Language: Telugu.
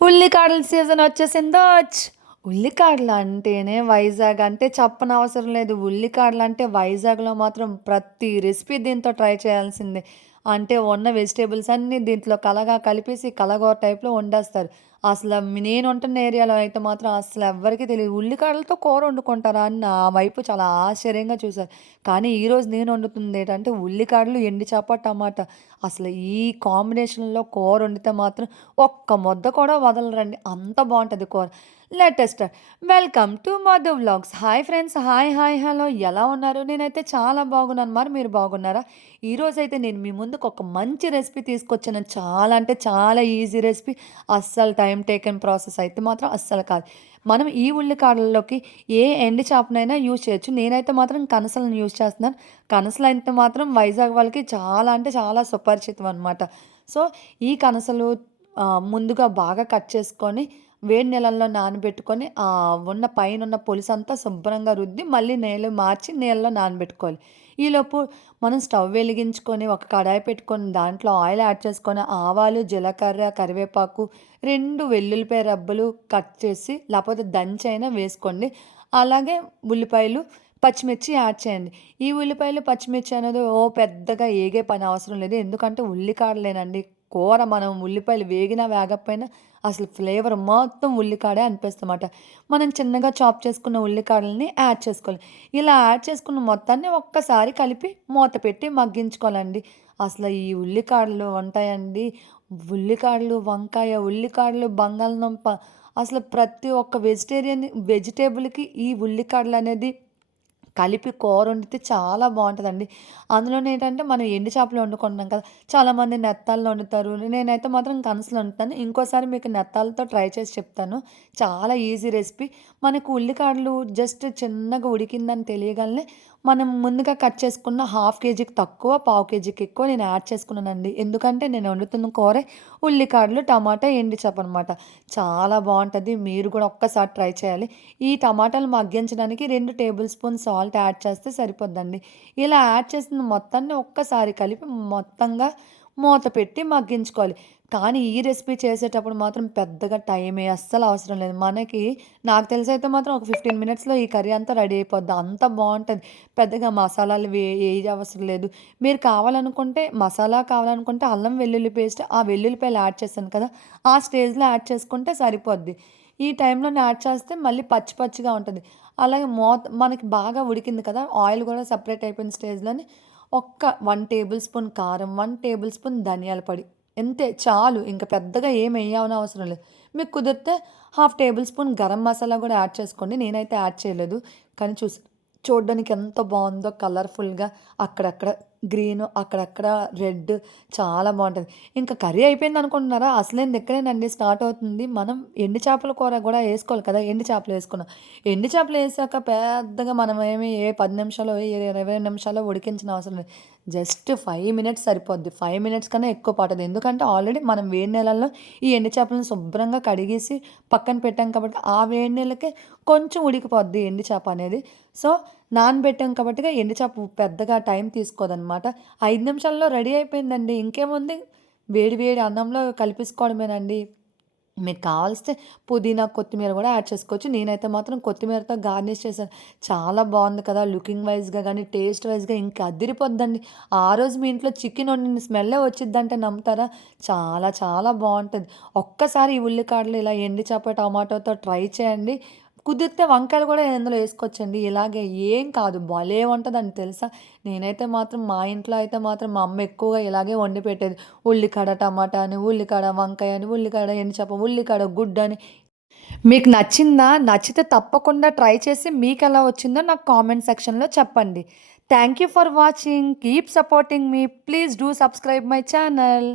ఉల్లికాడల సీజన్ వచ్చేసిందోచ్. ఉల్లికాడలు అంటేనే వైజాగ్ అంటే చెప్పనవసరం లేదు. ఉల్లికాడలు అంటే వైజాగ్‌లో మాత్రం ప్రతి రెసిపీ దీంతో ట్రై చేయాల్సిందే. అంటే ఉన్న వెజిటబుల్స్ అన్నీ దీంట్లో కలగా కలిపేసి కలగూర టైప్‌లో వండేస్తారు. అసల నేనుంటున్న ఏరియాలో అయితే మాత్రం అస్సలెవ్వరికీ తెలీదు. ఉల్లికాడలతో కూర వండుకుంటారా అని నా వైపు చాలా ఆశ్చర్యంగా చూసారు. కానీ ఈరోజు నేను వండుతుందేంటంటే ఉల్లికాడలు, ఎండు చేప, టమాటా. అసలు ఈ కాంబినేషన్‌లో కూర వండితే మాత్రం ఒక్క ముద్ద కూడా వదలరండి. అంత బావుంటది కూర. Latest welcome to Madhu vlogs. Hi friends. Hi, hi, hello ఎలా ఉన్నారు? నేనైతే చాలా బాగున్నాను. మరి మీరు బాగున్నారా? ఈరోజైతే నేను మీ ముందుకు ఒక మంచి రెసిపీ తీసుకొచ్చాను. చాలా అంటే చాలా ఈజీ రెసిపీ. అస్సలు టైమ్ టేకెన్ ప్రాసెస్ అయితే మాత్రం అస్సలు కాదు. మనం ఈ ఉల్లికాడలలోకి ఏ ఎండు చేపనైనా యూజ్ చేయొచ్చు. నేనైతే మాత్రం కనసలను యూజ్ చేస్తున్నాను. కనసలైతే మాత్రం వైజాగ్ వాళ్ళకి చాలా అంటే చాలా సుపరిచితం అనమాట. సో, ఈ కనసలు ముందుగా బాగా కట్ చేసుకొని, వేడి నీళ్ళల్లో నానబెట్టుకొని, ఉన్న పైనున్న పులుసంతా శుభ్రంగా రుద్ది, మళ్ళీ నీళ్ళు మార్చి నీళ్ళలో నానబెట్టుకోవాలి. ఈలోపు మనం స్టవ్ వెలిగించుకొని, ఒక కడాయి పెట్టుకొని, దాంట్లో ఆయిల్ యాడ్ చేసుకొని, ఆవాలు, జీలకర్ర, కరివేపాకు, 2 వెల్లుల్లిపాయ రబ్బలు కట్ చేసి, లేపోతే దంచైనా వేసుకోండి. అలాగే ఉల్లిపాయలు, పచ్చిమిర్చి యాడ్ చేయండి. ఈ ఉల్లిపాయలు, పచ్చిమిర్చి అనేది పెద్దగా ఏగే పని అవసరం లేదు. ఎందుకంటే ఉల్లికాడలేనండి. కూర మనం ఉల్లిపాయలు వేగినా వేగకపోయినా అసలు ఫ్లేవర్ మొత్తం ఉల్లికాడే అనిపిస్తమాట. మనం చిన్నగా చాప్ చేసుకున్న ఉల్లికాడలని యాడ్ చేసుకోవాలి. ఇలా యాడ్ చేసుకున్న మొత్తాన్ని ఒక్కసారి కలిపి మూత పెట్టి మగ్గించుకోవాలండి. అసలు ఈ ఉల్లికాడలు ఉంటాయండి. ఉల్లికాడలు, వంకాయ, ఉల్లికాడలు, బంగాళదుంప అసలు ప్రతి ఒక్క వెజిటేబుల్‌కి ఈ ఉల్లికాడలనేది కలిపి కూరొండితే చాలా బావుంటదండి. అందులోనేంటంటే మనం ఎండు చేపలు వండుకుంటున్నాం కదా! చాలామంది నెత్తాల్లో వండుతారు. నేనైతే మాత్రం కనసలో వండుతాను. ఇంకోసారి మీకు నెత్తాలతో ట్రై చేసి చెప్తాను. చాలా ఈజీ రెసిపీ. మనకు ఉల్లికాడలు జస్ట్ చిన్నగా ఉడికిందని తెలియగానే మనం ముందుగా కట్ చేసుకున్న హాఫ్ కేజీకి తక్కువ, పావు కేజీకి ఎక్కువ నేను యాడ్ చేసుకున్నానండి. ఎందుకంటే నేను వండుతున్న కూరే ఉల్లికాడలు, టమాటా, ఎండు చేపనమాట. చాలా బావుంటది. మీరు కూడా ఒక్కసారి ట్రై చేయాలి. ఈ టమాటాలు మగ్గించడానికి 2 టేబుల్ స్పూన్ సాల్ట్ యాడ్ చేస్తే సరిపోద్దండి. ఇలా యాడ్ చేసిన మొత్తాన్ని ఒక్కసారి కలిపి మొత్తంగా మూత పెట్టి మగ్గించుకోవాలి. కానీ ఈ రెసిపీ చేసేటప్పుడు మాత్రం పెద్దగా టైమే అస్సలు అవసరం లేదు. నాకు తెలిసైతే మాత్రం ఒక 15 మినిట్స్‌లో ఈ కర్రీ అంతా రెడీ అయిపోద్ది. అంత బావుంటది. పెద్దగా మసాలాలు ఏయవసరం లేదు. మీరు మసాలా కావాలనుకుంటే అల్లం వెల్లుల్లి పేస్ట్, ఆ వెల్లుల్లిపాయలు యాడ్ చేశాను కదా! ఆ స్టేజ్‌లో యాడ్ చేసుకుంటే సరిపోద్ది. ఈ టైంలోనే యాడ్ చేస్తే మళ్ళీ పచ్చి పచ్చిగా ఉంటది. అలాగే మనకి బాగా ఉడికింది కదా! ఆయిల్ కూడా సెపరేట్ అయిపోయిన స్టేజ్‌లోని 1 టేబుల్ స్పూన్ కారం, 1 టేబుల్ స్పూన్ ధనియాల పొడి. అంతే చాలు. ఇంక పెద్దగా ఏమెయ్యనవసరం లేదు. మీకు కుదిరితే half table spoon garam masala గూడా యాడ్ చేసుకోండి. నేనైతే యాడ్ చేయలేదు. కానీ చూడ్డానికి ఎంత బావుందో కలర్‌ఫుల్‌గా అక్కడక్కడ గ్రీను, అక్కడక్కడ రెడ్ చాలా బావుంటది. ఇంక కర్రీ అయిపోయిందనుకుంటున్నారా? అసలైంది ఇక్కడేనండి స్టార్ట్ అవుతుంది. మనం ఎండు చేపల కూర గూడా ఏసుకోవాలి కదా! ఎండు చేపలేసుకున్నాం. ఎండు చేపలేసాక పెద్దగా మనమేమి ఏ 10 నిమిషాలో, 20 నిమిషాలో ఉడికించిన అవసరం లేదు. జస్ట్ 5 మినిట్స్ సరిపోద్ది. 5 మినిట్స్ కన్నా ఎక్కువ పట్టదు. ఎందుకంటే ఆల్రెడీ మనం వేడి నీళ్ళల్లో ఈ ఎండు చేపలను శుభ్రంగా కడిగేసి పక్కన పెట్టాం కాబట్టి, ఆ వేడి నీళ్ళకే కొంచెం ఉడికిపోద్ది ఎండు చేప అనేది. సో, నానబెట్టాం కాబట్టిగా ఎండు చేప పెద్దగా టైం తీసుకోదనమాట. 5 నిమిషాల్లో రెడీ అయిపోయిందండి. ఇంకేముంది వేడి వేడి అన్నంలో కలిపేసుకోవడమేనండి. మీకు కావాలిస్తే పుదీనా, కొత్తిమీర గూడా యాడ్ చేసుకోవచ్చు. నేనైతే మాత్రం కొత్తిమీరతో గార్నిష్ చేశాను. చాలా బావుంది కదా! లుకింగ్ వైస్‌గా గానీ, టేస్ట్ వైస్‌గా ఇంకా అదిరిపోద్దండి. ఆ రోజు మీ ఇంట్లో చికెన్ వండిన స్మెల్లే వచ్చిద్దంటే నమ్ముతారా? చాలా చాలా బావుంటది. ఒక్కసారి ఈ ఉల్లికాడలు ఇలా ఎండు చేప, టమాటోతో ట్రై చేయండి. కుదిరితే వంకాయలు గూడా ఇందులో ఏసుకోవచ్చండి. ఇలాగే ఏం కాదు భలే ఉంటదండి తెలుసా! నేనైతే మాత్రం మా ఇంట్లో అయితే మాత్రం మా అమ్మ ఎక్కువగా ఇలాగే వండి పెట్టేది. ఉల్లికాడ టమాటా అని, ఉల్లికాడ వంకాయ అని, ఉల్లికాడ ఎండుచేప, ఉల్లికాడ గుడ్డని. మీకు నచ్చిందా? నచ్చితే తప్పకుండా ట్రై చేసి మీకెలా వచ్చిందో నాకు కామెంట్ సెక్షన్‌లో చెప్పండి. Thank you for watching. Keep supporting me. Please do subscribe my channel.